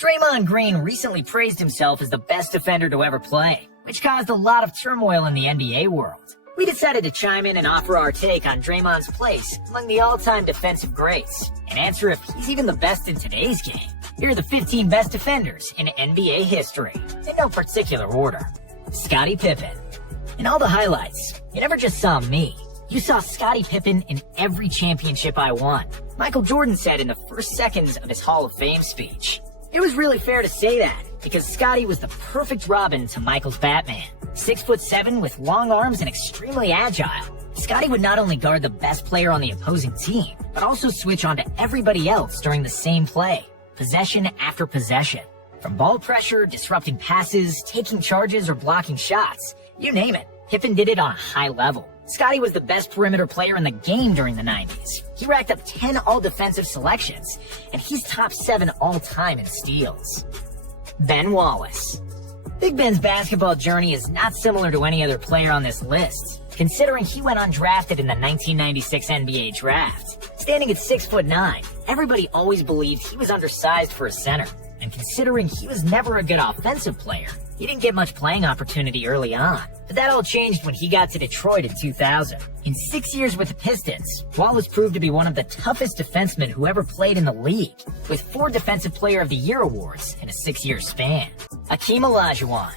Draymond Green recently praised himself as the best defender to ever play, which caused a lot of turmoil in the NBA world. We decided to chime in and offer our take on Draymond's place among the all-time defensive greats, and answer if he's even the best in today's game. Here are the 15 best defenders in NBA history, in no particular order. Scottie Pippen. In all the highlights, you never just saw me. You saw Scottie Pippen in every championship I won. Michael Jordan said in the first seconds of his Hall of Fame speech. It was really fair to say that, because Scottie was the perfect Robin to Michael's Batman. 6'7" with long arms and extremely agile, Scottie would not only guard the best player on the opposing team, but also switch onto everybody else during the same play, possession after possession. From ball pressure, disrupting passes, taking charges, or blocking shots, you name it, Pippen did it on a high level. Scottie was the best perimeter player in the game during the 90s. He racked up 10 all-defensive selections, and he's top 7 all-time in steals. Ben Wallace. Big Ben's basketball journey is not similar to any other player on this list, considering he went undrafted in the 1996 NBA draft. Standing at 6'9", everybody always believed he was undersized for a center, and considering he was never a good offensive player, he didn't get much playing opportunity early on. But that all changed when he got to Detroit in 2000. In 6 years with the Pistons, Wallace proved to be one of the toughest defensemen who ever played in the league, with 4 Defensive Player of the Year awards in a 6-year span. Hakeem Olajuwon.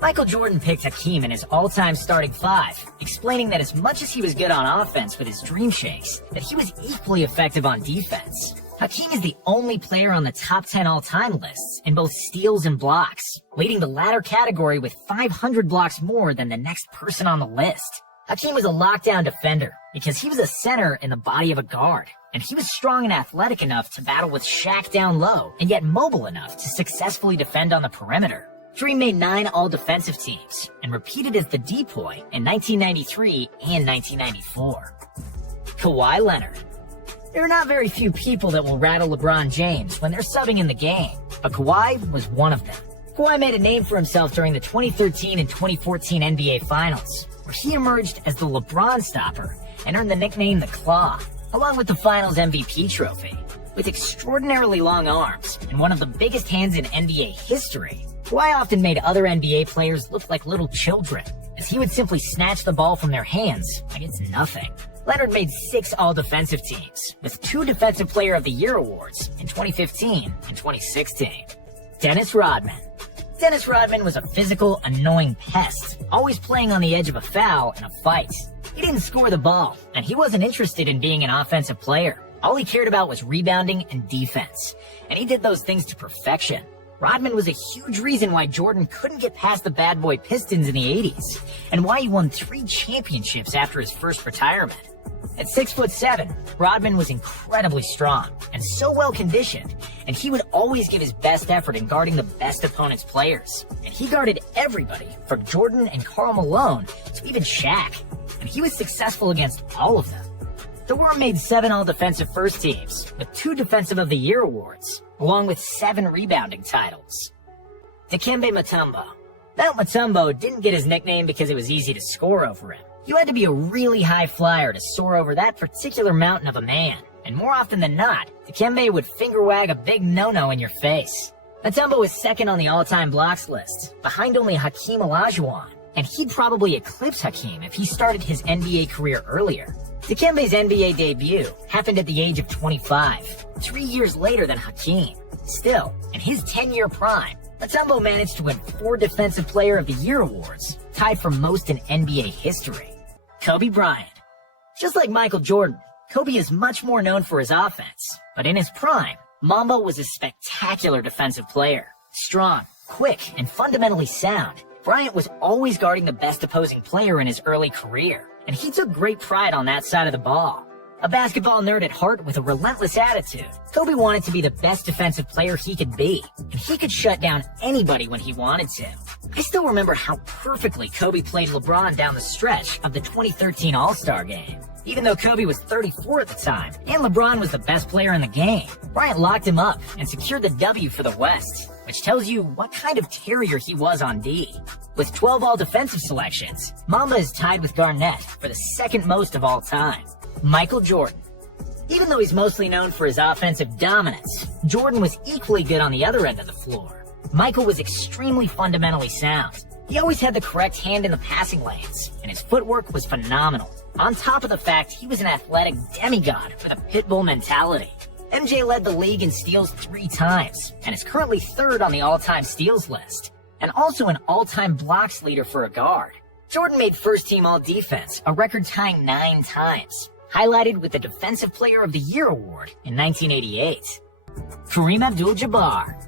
Michael Jordan picked Hakeem in his all-time starting 5, explaining that as much as he was good on offense with his dream shakes, that he was equally effective on defense. Hakeem is the only player on the top 10 all-time lists in both steals and blocks, leading the latter category with 500 blocks more than the next person on the list. Hakeem was a lockdown defender because he was a center in the body of a guard, and he was strong and athletic enough to battle with Shaq down low and yet mobile enough to successfully defend on the perimeter. Dream made 9 all-defensive teams and repeated as the decoy in 1993 and 1994. Kawhi Leonard. There are not very few people that will rattle LeBron James when they're subbing in the game, but Kawhi was one of them. Kawhi made a name for himself during the 2013 and 2014 NBA Finals, where he emerged as the LeBron stopper and earned the nickname the Claw, along with the Finals MVP trophy. With extraordinarily long arms and one of the biggest hands in NBA history, Kawhi often made other NBA players look like little children, as he would simply snatch the ball from their hands like it's nothing. Leonard made 6 all-defensive teams, with 2 Defensive Player of the Year awards in 2015 and 2016. Dennis Rodman. Dennis Rodman was a physical, annoying pest, always playing on the edge of a foul and a fight. He didn't score the ball, and he wasn't interested in being an offensive player. All he cared about was rebounding and defense, and he did those things to perfection. Rodman was a huge reason why Jordan couldn't get past the bad boy Pistons in the 80s, and why he won 3 championships after his first retirement. At 6'7", Rodman was incredibly strong and so well conditioned, and he would always give his best effort in guarding the best opponent's players. And he guarded everybody from Jordan and Karl Malone to even Shaq, and he was successful against all of them. The Worm made 7 all-defensive first teams with 2 Defensive of the Year awards, along with 7 rebounding titles. Dikembe Mutombo. Mount Mutombo didn't get his nickname because it was easy to score over him. You had to be a really high flyer to soar over that particular mountain of a man, and more often than not, Dikembe would finger wag a big no-no in your face. Mutombo was second on the all-time blocks list, behind only Hakeem Olajuwon, and he'd probably eclipse Hakeem if he started his NBA career earlier. Dikembe's NBA debut happened at the age of 25, 3 years later than Hakeem. Still, in his 10-year prime, Mutombo managed to win 4 Defensive Player of the Year awards, tied for most in NBA history. Kobe Bryant. Just like Michael Jordan, Kobe is much more known for his offense, but in his prime, Mamba was a spectacular defensive player. Strong, quick, and fundamentally sound, Bryant was always guarding the best opposing player in his early career, and he took great pride on that side of the ball. A basketball nerd at heart with a relentless attitude, Kobe wanted to be the best defensive player he could be, and he could shut down anybody when he wanted to. I still remember how perfectly Kobe played LeBron down the stretch of the 2013 All-Star Game. Even though Kobe was 34 at the time, and LeBron was the best player in the game, Bryant locked him up and secured the W for the West, which tells you what kind of terrier he was on D. With 12 all-defensive selections, Mamba is tied with Garnett for the second most of all time. Michael Jordan. Even though he's mostly known for his offensive dominance, Jordan was equally good on the other end of the floor. Michael was extremely fundamentally sound. He always had the correct hand in the passing lanes, and his footwork was phenomenal. On top of the fact he was an athletic demigod with a pitbull mentality. MJ led the league in steals 3 times, and is currently 3rd on the all-time steals list, and also an all-time blocks leader for a guard. Jordan made first-team all-defense, a record-tying 9 times, highlighted with the Defensive Player of the Year award in 1988. Kareem Abdul-Jabbar.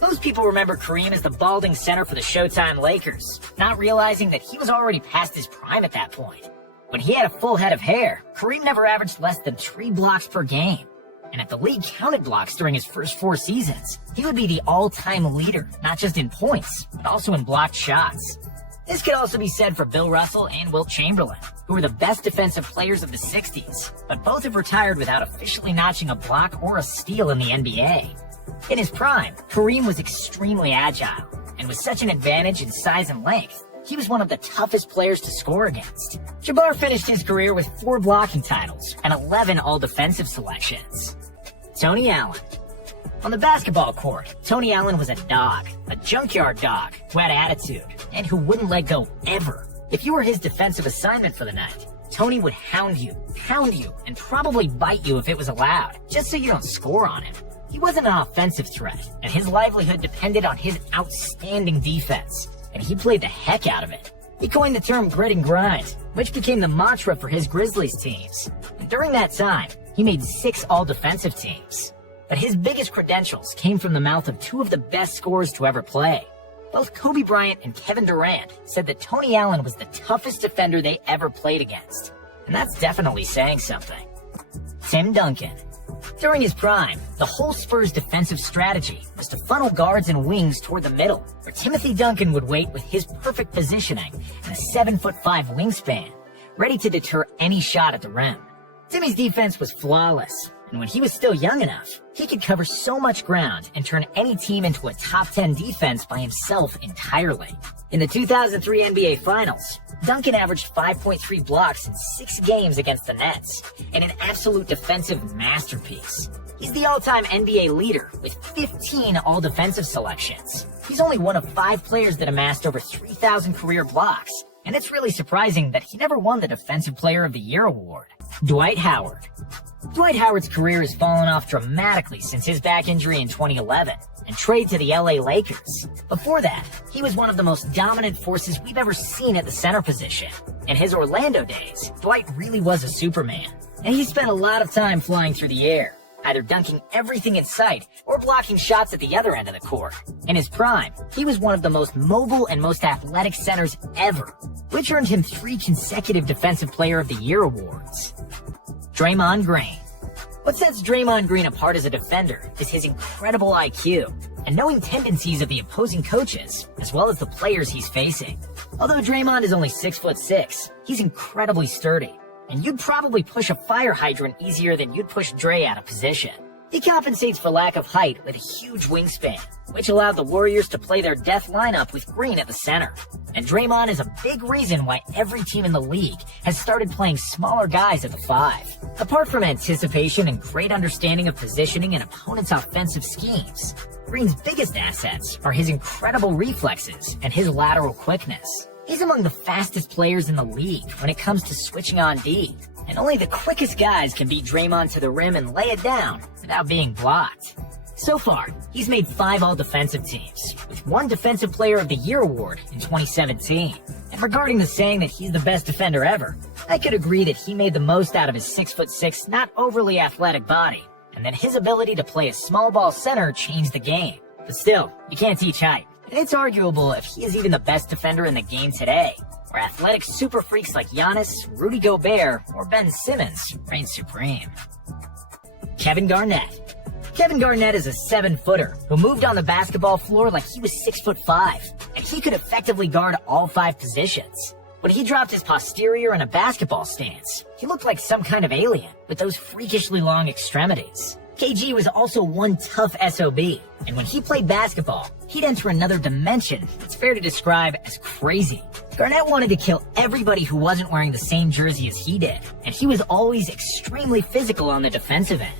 Most people remember Kareem as the balding center for the Showtime Lakers, not realizing that he was already past his prime at that point. When he had a full head of hair, Kareem never averaged less than 3 blocks per game. And if the league counted blocks during his first 4 seasons, he would be the all-time leader, not just in points, but also in blocked shots. This could also be said for Bill Russell and Wilt Chamberlain, who were the best defensive players of the 60s, but both have retired without officially notching a block or a steal in the NBA. In his prime, Kareem was extremely agile, and with such an advantage in size and length, he was one of the toughest players to score against. Jabbar finished his career with 4 blocking titles and 11 all-defensive selections. Tony Allen. On the basketball court, Tony Allen was a dog, a junkyard dog who had attitude and who wouldn't let go ever. If you were his defensive assignment for the night, Tony would hound you, and probably bite you if it was allowed, just so you don't score on him. He wasn't an offensive threat, and his livelihood depended on his outstanding defense, and he played the heck out of it. He coined the term grit and grind, which became the mantra for his Grizzlies teams. And during that time, he made 6 all-defensive teams. But his biggest credentials came from the mouth of 2 of the best scorers to ever play. Both Kobe Bryant and Kevin Durant said that Tony Allen was the toughest defender they ever played against. And that's definitely saying something. Tim Duncan. During his prime, the whole Spurs defensive strategy was to funnel guards and wings toward the middle, where Timothy Duncan would wait with his perfect positioning and a 7'5" wingspan, ready to deter any shot at the rim. Timmy's defense was flawless, and when he was still young enough, he could cover so much ground and turn any team into a top 10 defense by himself entirely. In the 2003 NBA Finals, Duncan averaged 5.3 blocks in 6 games against the Nets, and an absolute defensive masterpiece. He's the all-time NBA leader with 15 all-defensive selections. He's only one of 5 players that amassed over 3,000 career blocks, and it's really surprising that he never won the Defensive Player of the Year award. Dwight Howard. Dwight Howard's career has fallen off dramatically since his back injury in 2011 and trade to the LA Lakers. Before that, he was one of the most dominant forces we've ever seen at the center position. In his Orlando days, Dwight really was a Superman, and he spent a lot of time flying through the air, either dunking everything in sight or blocking shots at the other end of the court. In his prime, he was one of the most mobile and most athletic centers ever, which earned him 3 consecutive Defensive Player of the Year awards. Draymond Green. What sets Draymond Green apart as a defender is his incredible IQ and knowing tendencies of the opposing coaches, as well as the players he's facing. Although Draymond is only 6'6", he's incredibly sturdy, and you'd probably push a fire hydrant easier than you'd push Dre out of position. He compensates for lack of height with a huge wingspan, which allowed the Warriors to play their death lineup with Green at the center. And Draymond is a big reason why every team in the league has started playing smaller guys at the 5. Apart from anticipation and great understanding of positioning and opponents' offensive schemes, Green's biggest assets are his incredible reflexes and his lateral quickness. He's among the fastest players in the league when it comes to switching on D, and only the quickest guys can beat Draymond to the rim and lay it down without being blocked. So far, he's made 5 all-defensive teams, with 1 Defensive Player of the Year award in 2017. And regarding the saying that he's the best defender ever, I could agree that he made the most out of his 6'6", not overly athletic body, and that his ability to play a small ball center changed the game. But still, you can't teach height. And it's arguable if he is even the best defender in the game today, where athletic super freaks like Giannis, Rudy Gobert, or Ben Simmons reign supreme. Kevin Garnett. Kevin Garnett is a 7-footer who moved on the basketball floor like he was 6'5", and he could effectively guard all 5 positions. When he dropped his posterior in a basketball stance, he looked like some kind of alien with those freakishly long extremities. KG was also one tough SOB, and when he played basketball, he'd enter another dimension that's fair to describe as crazy. Garnett wanted to kill everybody who wasn't wearing the same jersey as he did, and he was always extremely physical on the defensive end.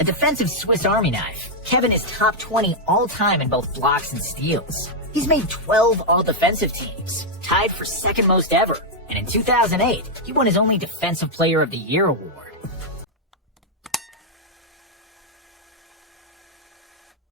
A defensive Swiss Army knife, Kevin is top 20 all-time in both blocks and steals. He's made 12 all-defensive teams, tied for second most ever, and in 2008, he won his only Defensive Player of the Year award.